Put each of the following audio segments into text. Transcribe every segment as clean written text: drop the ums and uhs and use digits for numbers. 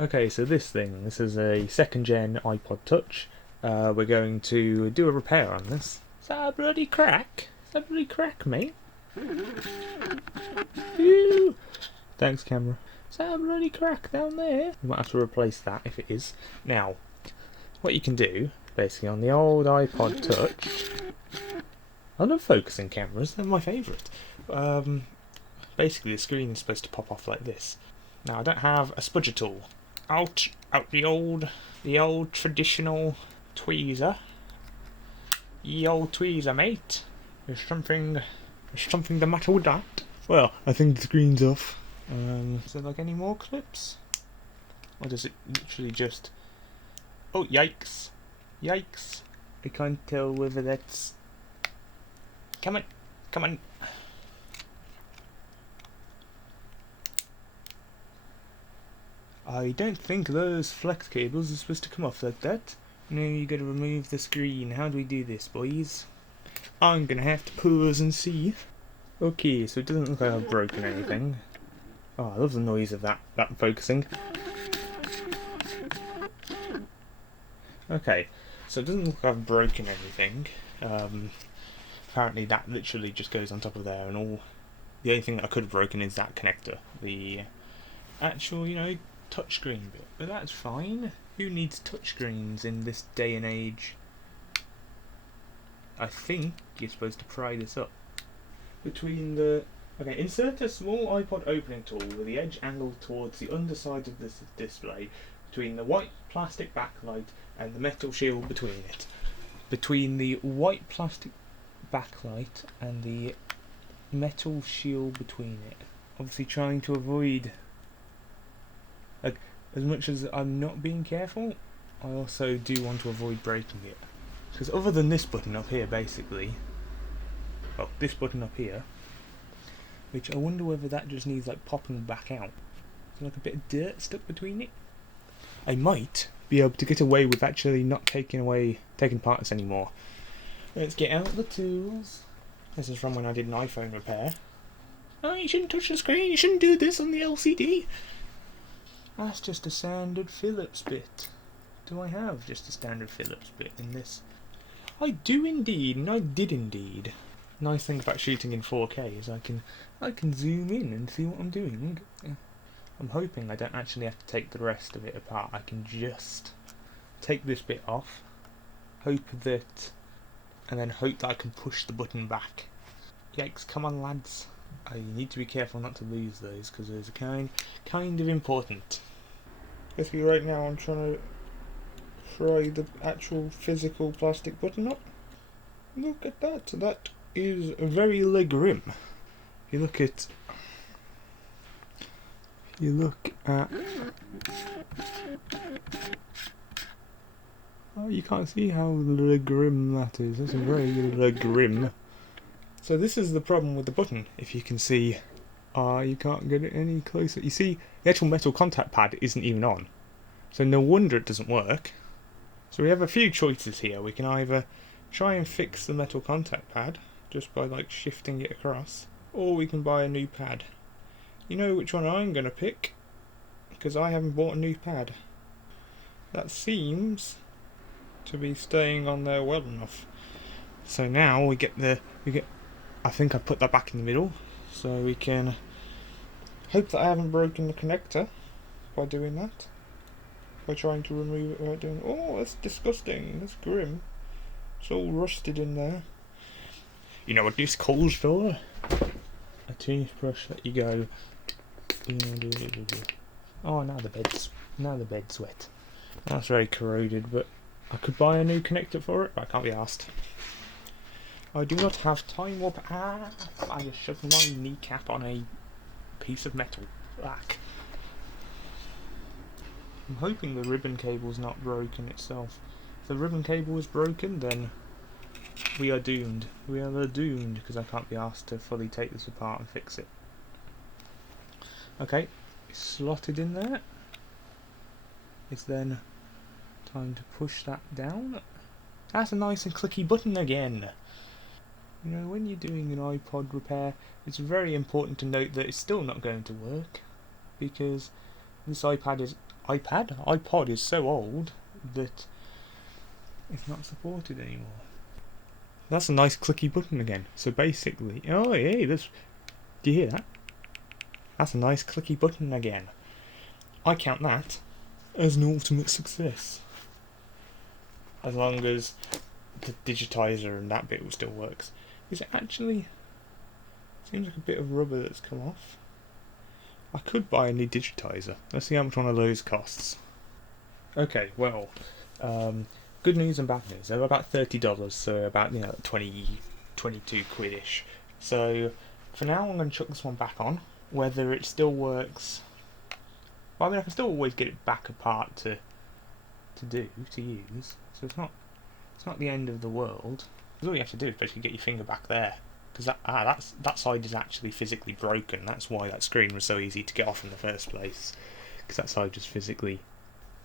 Okay, so this is a second gen iPod Touch. We're going to do a repair on this. Is that a bloody crack? Is that a bloody crack, mate? Ew. Thanks, camera. Is that a bloody crack down there? You might have to replace that if it is. Now, what you can do, basically, on the old iPod Touch. I love focusing cameras, they're my favourite. Basically, the screen is supposed to pop off like this. Now, I don't have a spudger tool. Out the old traditional tweezer. Ye old tweezer, mate. There's something the matter with that. Well, I think the screen's off. Is there like any more clips? Or does it literally just... Oh, yikes. Yikes. I can't tell whether that's... Come on. I don't think those flex cables are supposed to come off like that. No, you gotta remove the screen. How do we do this, boys? I'm gonna have to pause and see. Okay, so it doesn't look like I've broken anything. Oh, I love the noise of that focusing. Okay, so it doesn't look like I've broken anything. Apparently that literally just goes on top of there, and all. The only thing that I could have broken is that connector. The actual, touchscreen bit. But that's fine. Who needs touchscreens in this day and age? I think you're supposed to pry this up. Between the... Okay, insert a small iPod opening tool with the edge angled towards the underside of this display between the white plastic backlight and the metal shield between it. Between the white plastic backlight and the metal shield between it. Obviously trying to avoid... Like, as much as I'm not being careful, I also do want to avoid breaking it. Because other than this button up here, basically... Well, this button up here, which I wonder whether that just needs like popping back out. There's like a bit of dirt stuck between it. I might be able to get away with actually not taking parts anymore. Let's get out the tools. This is from when I did an iPhone repair. Oh, you shouldn't touch the screen, you shouldn't do this on the LCD. That's just a standard Phillips bit. Do I have just a standard Phillips bit in this? I do indeed, and I did indeed. Nice thing about shooting in 4K is I can zoom in and see what I'm doing. I'm hoping I don't actually have to take the rest of it apart. I can just take this bit off, and then hope that I can push the button back. Yikes, come on lads. I need to be careful not to lose those because those are kind of important. Basically right now I'm trying to pry the actual physical plastic button up. Look at that, that is very grim. If you look at... Oh, you can't see how grim that is. That's very grim. So this is the problem with the button. If you can see, you can't get it any closer. You see, the actual metal contact pad isn't even on. So no wonder it doesn't work. So we have a few choices here. We can either try and fix the metal contact pad just by like shifting it across, or we can buy a new pad. You know which one I'm going to pick, because I haven't bought a new pad. That seems to be staying on there well enough. So now we get I think I put that back in the middle, so we can hope that I haven't broken the connector by doing that. By trying to remove it without doing... Oh, that's disgusting, that's grim. It's all rusted in there. You know what this calls for? A toothbrush that you go... Oh, now the bed's wet. That's very corroded, but I could buy a new connector for it, but I can't be asked. I do not have time or... I just shoved my kneecap on a piece of metal. Black. I'm hoping the ribbon cable's not broken itself. If the ribbon cable is broken, then we are doomed. We are doomed, because I can't be asked to fully take this apart and fix it. Okay, it's slotted in there. It's then time to push that down. That's a nice and clicky button again. You know, when you're doing an iPod repair, it's very important to note that it's still not going to work, because this iPad is iPod is so old that it's not supported anymore. That's a nice clicky button again. So basically, oh yeah, do you hear that? That's a nice clicky button again. I count that as an ultimate success. As long as the digitizer and that bit still works. Is it actually... Seems like a bit of rubber that's come off. I could buy a new digitizer. Let's see how much one of those costs. Okay, well, good news and bad news. They're about $30, so about 22 quid-ish. So for now, I'm going to chuck this one back on. Whether it still works, well, I mean, I can still always get it back apart to use. So it's not the end of the world. Because all you have to do is basically get your finger back there. Because that side is actually physically broken. That's why that screen was so easy to get off in the first place. Because that side just physically...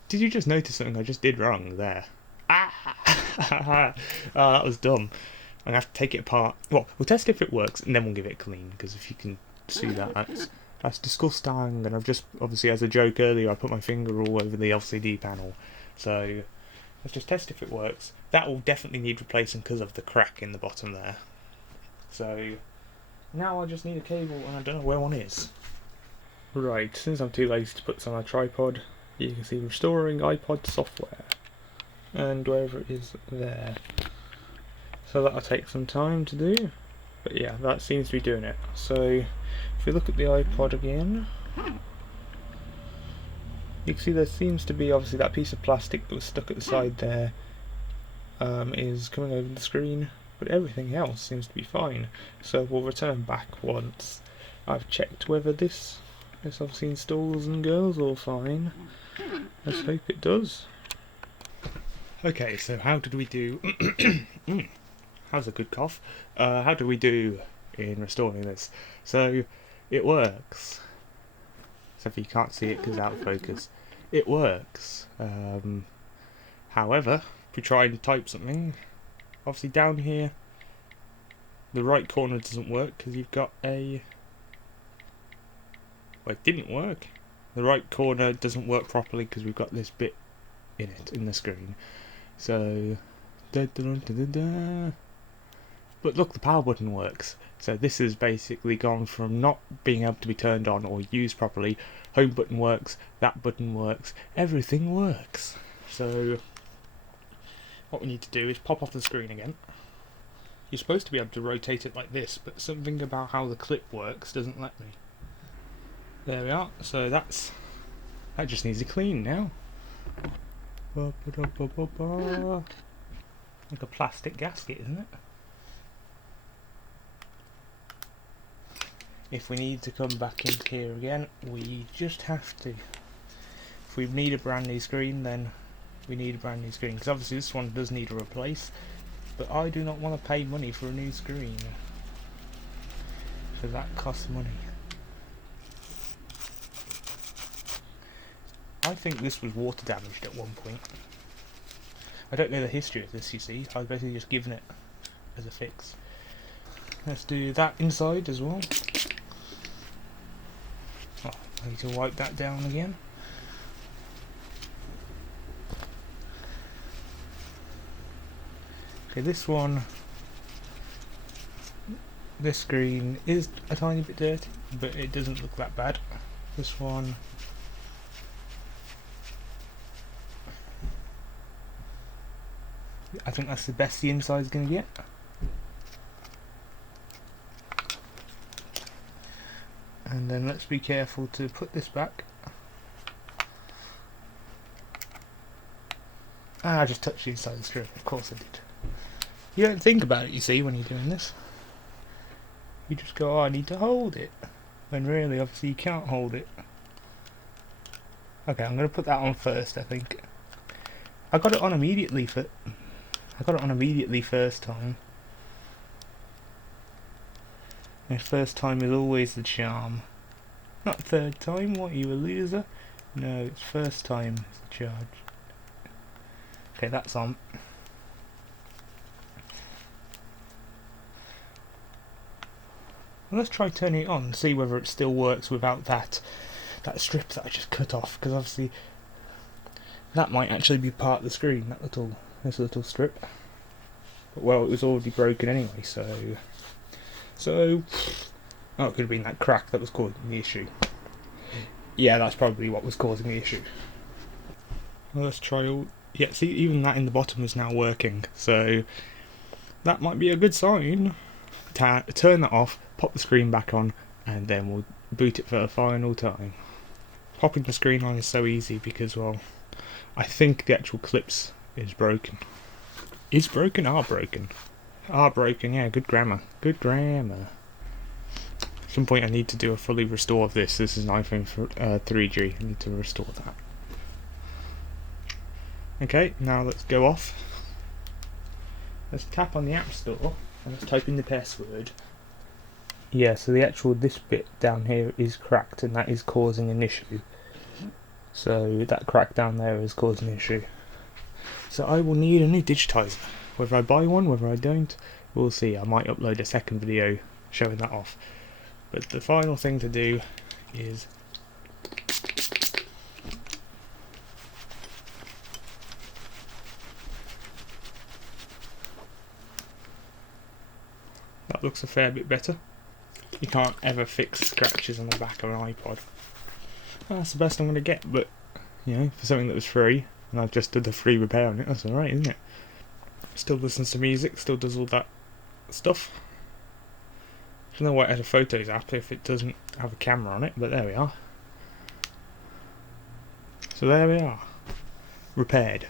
Did you just notice something I just did wrong there? Ah! Oh, that was dumb. I'm going to have to take it apart. Well, we'll test if it works, and then we'll give it a clean. Because if you can see that's disgusting. And I've just, obviously as a joke earlier, I put my finger all over the LCD panel. So, let's just test if it works. That will definitely need replacing because of the crack in the bottom there. So now I just need a cable and I don't know where one is. Right, since I'm too lazy to put this on a tripod, you can see restoring iPod software. And wherever it is there. So that'll take some time to do. But yeah, that seems to be doing it. So if we look at the iPod again, you can see there seems to be obviously that piece of plastic that was stuck at the side there is coming over the screen. But everything else seems to be fine. So we'll return back once I've checked whether this obviously installs and goes all fine. Let's hope it does. Okay, so how did we do? How's a good cough? How did we do in restoring this? So it works. Except for you can't see it because it's out of focus. It works. However, if we try and type something, obviously down here, the right corner doesn't work because you've got a... Well, it didn't work. The right corner doesn't work properly because we've got this bit in it, in the screen. So... But look, the power button works. So this has basically gone from not being able to be turned on or used properly. Home button works, that button works, everything works. So what we need to do is pop off the screen again. You're supposed to be able to rotate it like this, but something about how the clip works doesn't let me. There we are. So that just needs a clean now. Like a plastic gasket, isn't it? If we need to come back into here again, we just have to. If we need a brand new screen, then we need a brand new screen. Because obviously this one does need a replace, but I do not want to pay money for a new screen. So that costs money. I think this was water damaged at one point. I don't know the history of this, you see. I've basically just given it as a fix. Let's do that inside as well. Oh, I need to wipe that down again. Okay, this screen is a tiny bit dirty, but it doesn't look that bad. This one, I think that's the best the inside's going to get. And then let's be careful to put this back. I just touched the inside of the screen, of course I did. You don't think about it, you see, when you're doing this. You just go, oh, I need to hold it. When really, obviously, you can't hold it. Okay, I'm going to put that on first, I think. I got it on immediately first time. And first time is always the charm. Not third time, what, are you a loser? No, it's first time is the charge. Okay, that's on. Well, let's try turning it on and see whether it still works without that strip that I just cut off, because obviously That might actually be part of the screen, this little strip. But well, it was already broken anyway, so oh, it could have been that crack that was causing the issue. Yeah, that's probably what was causing the issue. Well, let's try all. Yeah, see, even that in the bottom is now working, so that might be a good sign. Turn that off, pop the screen back on, and then we'll boot it for the final time. Popping the screen on is so easy because, well, I think the actual clips is broken. Is broken? Are broken. Are broken, yeah, good grammar. Good grammar. At some point I need to do a fully restore of this. This is an iPhone 3G. I need to restore that. Okay, now let's go off. Let's tap on the App Store and let's type in the password. Yeah, so the actual this bit down here is cracked and that is causing an issue. So that crack down there is causing an issue. So I will need a new digitizer. Whether I buy one, whether I don't, we'll see. I might upload a second video showing that off. But the final thing to do is that looks a fair bit better. You can't ever fix scratches on the back of an iPod. Well, that's the best I'm going to get, but you know, for something that was free, and I've just did the free repair on it, that's alright, isn't it? Still listens to music, still does all that stuff. I don't know why it has a Photos app if it doesn't have a camera on it, but there we are. So there we are. Repaired.